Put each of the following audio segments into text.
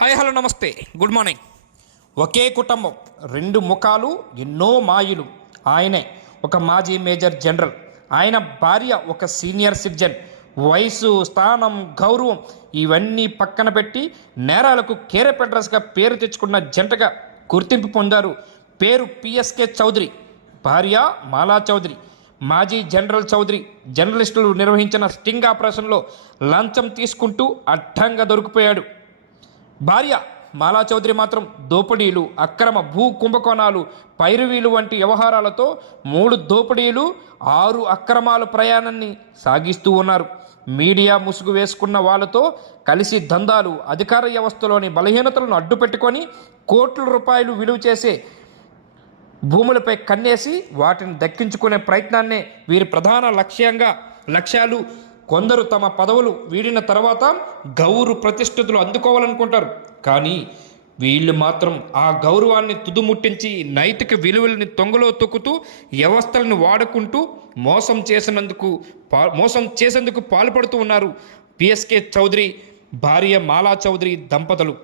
Hi hello నమస్తే. Good morning. ఒకే కుటుంబం రెండు ముఖాలు ఎన్నో మాయులు. ఆయనే ఒక మాజీ మేజర్ జనరల్. ఆయన భార్య ఒక సీనియర్ సిటిజన్. వయసు స్థానం గౌరవం ఇవన్నీ పక్కన పెట్టి నేరాలకు కేరపెడ్రస్గా పేరు తెచ్చుకున్న జంటగా గుర్తింపు పొందారు పేరు పిఎస్కే చౌదరి భార్య మాలా చౌదరి మాజీ జనరల్ చౌదరి. జర్నలిస్టులు నిర్వహించిన స్టింగ్ ఆపరేషన్లో లంచం తీసుకుంటూ అడ్డంగా దొరికిపోయాడు. భార్య మాలా చౌదరి మాత్రం దోపిడీలు అక్రమ భూ కుంభకోణాలు పైరువీలు వంటి వ్యవహారాలతో మూడు దోపిడీలు ఆరు అక్రమాల ప్రయాణాన్ని సాగిస్తూ ఉన్నారు. మీడియా ముసుగు వేసుకున్న వాళ్ళతో కలిసి దందాలు అధికార వ్యవస్థలోని బలహీనతలను అడ్డుపెట్టుకొని కోట్ల రూపాయలు విలువ చేసే భూములపై కన్నేసి వాటిని దక్కించుకునే ప్రయత్నాన్నే వీరి ప్రధాన లక్ష్యంగా లక్ష్యాలు కొందరు తమ పదవులు వీడిన తర్వాత గౌరు ప్రతిష్ఠితులు అందుకోవాలనుకుంటారు. కానీ వీళ్ళు మాత్రం ఆ గౌరవాన్ని తుదుముట్టించి నైతిక విలువలని తొంగలో తొక్కుతూ వ్యవస్థలను వాడుకుంటూ మోసం చేసినందుకు పా మోసం చేసేందుకు పాల్పడుతూ ఉన్నారు పిఎస్కే చౌదరి భార్య మాలా చౌదరి దంపతులు.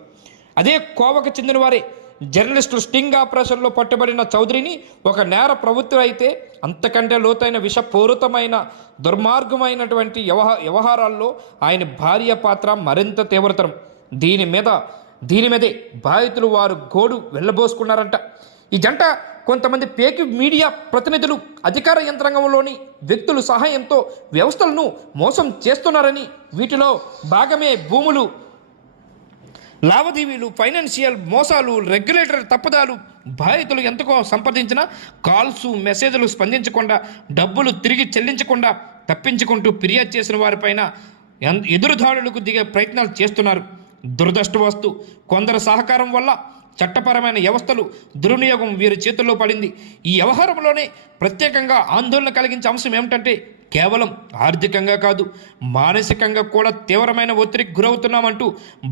అదే కోవకు చెందిన వారే జర్నలిస్టులు స్టింగ్ ఆపరేషన్లో పట్టుబడిన చౌదరిని ఒక నేర ప్రభుత్వం అయితే అంతకంటే లోతైన విషపూరితమైన దుర్మార్గమైనటువంటి వ్యవహ వ్యవహారాల్లో ఆయన భార్య పాత్ర మరింత తీవ్రతరం. దీని మీద దీని మీదే బాధితులు వారు గోడు వెళ్ళబోసుకున్నారంట. ఈ జంట కొంతమంది పేకి మీడియా ప్రతినిధులు అధికార యంత్రాంగంలోని వ్యక్తులు సహాయంతో వ్యవస్థలను మోసం చేస్తున్నారని వీటిలో భాగమే భూములు లావాదేవీలు ఫైనాన్షియల్ మోసాలు రెగ్యులేటర్ తప్పుదాలు బాధితులు ఎంతకో సంప్రదించినా కాల్స్ మెసేజ్లు స్పందించకుండా డబ్బులు తిరిగి చెల్లించకుండా తప్పించుకుంటూ ఫిర్యాదు చేసిన వారిపైన ఎన్- ఎదురుదాడులకు దిగే ప్రయత్నాలు చేస్తున్నారు. దురదృష్టవస్తు కొందరు సహకారం వల్ల చట్టపరమైన వ్యవస్థలు దుర్వినియోగం వీరి చేతుల్లో పడింది. ఈ వ్యవహారంలోనే ప్రత్యేకంగా ఆందోళన కలిగించే అంశం ఏమిటంటే కేవలం ఆర్థికంగా కాదు మానసికంగా కూడా తీవ్రమైన ఒత్తిడికి గురవుతున్నామంటూ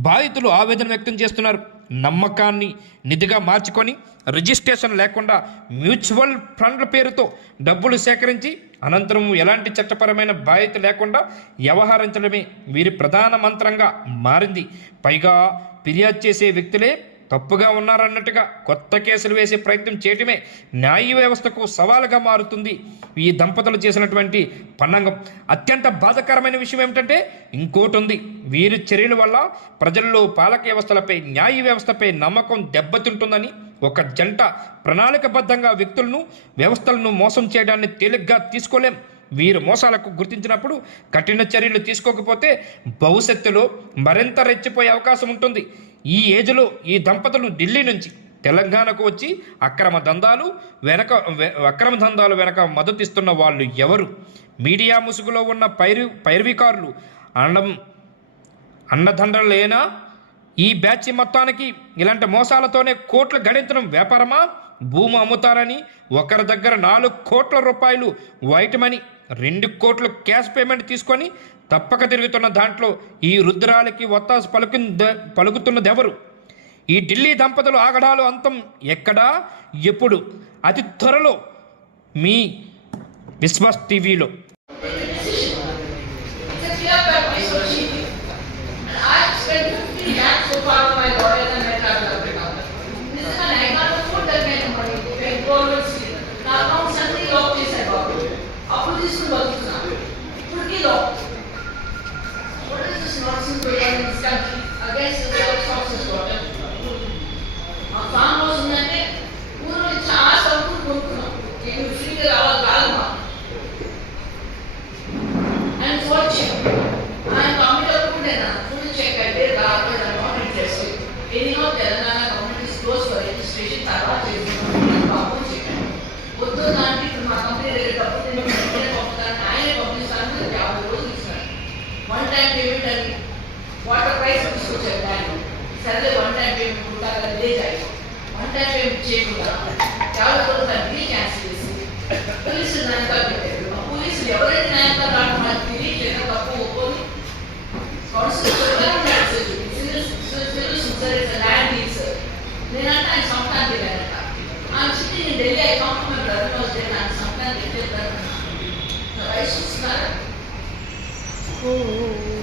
బాధితులు ఆవేదన వ్యక్తం చేస్తున్నారు. నమ్మకాన్ని నిధిగా మార్చుకొని రిజిస్ట్రేషన్ లేకుండా మ్యూచువల్ ఫండ్ల పేరుతో డబ్బులు సేకరించి అనంతరం ఎలాంటి చట్టపరమైన బాధ్యత లేకుండా వ్యవహరించడమే వీరి ప్రధాన మంత్రంగా మారింది. పైగా ఫిర్యాదు చేసే వ్యక్తులే తప్పుగా ఉన్నారన్నట్టుగా కొత్త కేసులు వేసే ప్రయత్నం చేయటమే న్యాయ వ్యవస్థకు సవాలుగా మారుతుంది. ఈ దంపతులు చేసినటువంటి పన్నంగం. అత్యంత బాధకరమైన విషయం ఏమిటంటే ఇంకోటి ఉంది వీరి చర్యల వల్ల ప్రజల్లో పాలక వ్యవస్థలపై న్యాయ వ్యవస్థపై నమ్మకం దెబ్బతింటుందని ఒక జంట ప్రణాళికబద్ధంగా వ్యక్తులను వ్యవస్థలను మోసం చేయడాన్ని తేలిగ్గా తీసుకోలేం. వీరు మోసాలకు గుర్తించినప్పుడు కఠిన చర్యలు తీసుకోకపోతే భవిష్యత్తులో మరింత రెచ్చిపోయే అవకాశం ఉంటుంది. ఈ ఏజ్లో ఈ దంపతులు ఢిల్లీ నుంచి తెలంగాణకు వచ్చి అక్రమ దందాలు వెనక అక్రమ దందాలు వెనక మద్దతిస్తున్న వాళ్ళు ఎవరు? మీడియా ముసుగులో ఉన్న పైరు పైర్వికారులు అన్నం అన్నదండలేనా? ఈ బ్యాచ్ మొత్తానికి ఇలాంటి మోసాలతోనే కోట్లు గడించడం వ్యాపారమా? భూమి అమ్ముతారని ఒకరి దగ్గర నాలుగు కోట్ల రూపాయలు వైట్ మనీ రెండు కోట్లు క్యాష్ పేమెంట్ తీసుకొని తప్పక తిరుగుతున్న దాంట్లో ఈ రుద్రాలకి ఒత్తాసు పలుకు పలుకుతున్నదెవరు? ఈ ఢిల్లీ దంపతులు ఆగడాలు అంతం ఎక్కడా? ఎప్పుడు? అతి త్వరలో మీ విశ్వాస్ టీవీలో. టైం పేమెంట్ అని వాటర్ ప్రైస్ తీసుకొచ్చారు బ్యాంక్ సరే వన్ టైం పేమెంట్ ఉంటాగా విలేజ్ అయ్యి వన్ టైం పేమెంట్ చేయకుండా యాభై రోజులు దాన్ని క్యాన్సిల్ చేసి పోలీసులు నాయకులు పెట్టారు ఆ పోలీసులు ఎవరైతే నాయకులు రావడం మనకు తెలియట్లేదు తప్పు ఒప్పుకొని కౌన్సిల్ సివిల్ సివిల్ ల్యాండ్ తీసారు నేనంటే ఆయన సొంతానికి వెళ్ళానంట ఆయన సిటీ నేను ఢిల్లీ Oh.